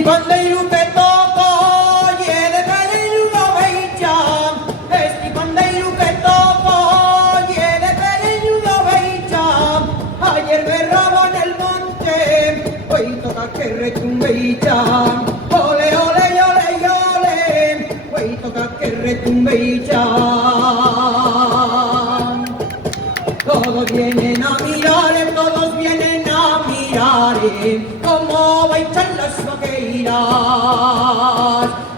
Esti pandeiru que toco y el pandeiru no veichan. Esti pandeiru que toco y el pandeiru no veichan. Ayer me rabo en el monte, hoy toca que retumbeichan. Ole, ole, ole, ole, hoy toca que retumbeichan. Todos vienen a mirar, todos vienen a mirar cómo baichan las vaqueiras.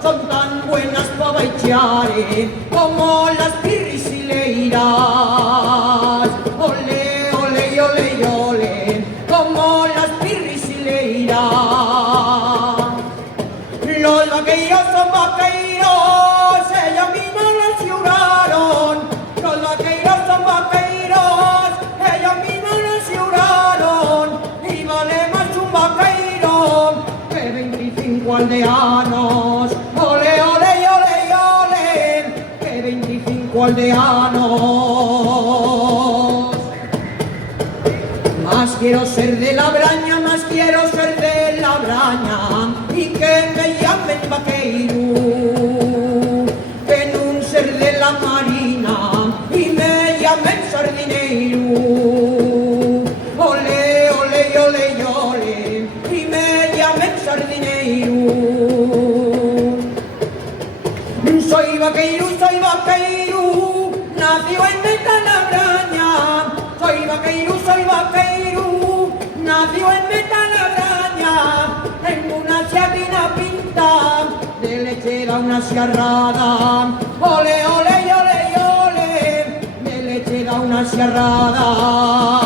Son tan buenas para baichar como las pirrisileiras. Ole, ole, ole, ole, como las pirrisileiras. Los vaqueiros son vaqueiros, ellos mismos los juraron. Los vaqueiros son vaqueiros, ellos mismos los juraron. Y vale más un vaqueiro que 25 aldeanos. Ole, ole, ole, ole, que 25 aldeanos. Más quiero ser de la braña, más quiero ser de la braña, y que me llamen vaqueiro, que nun ser de la marina y me llamen sardineiro. Ole, ole, ole, ole, y me llamen sardineiro. Soy vaqueiro, nació en Metalabraña. Soy vaqueiro, nació en Metalabraña. En una siatina pinta, de lechera una siarrada. Ole, ole, ole, ole, de lechera una siarrada.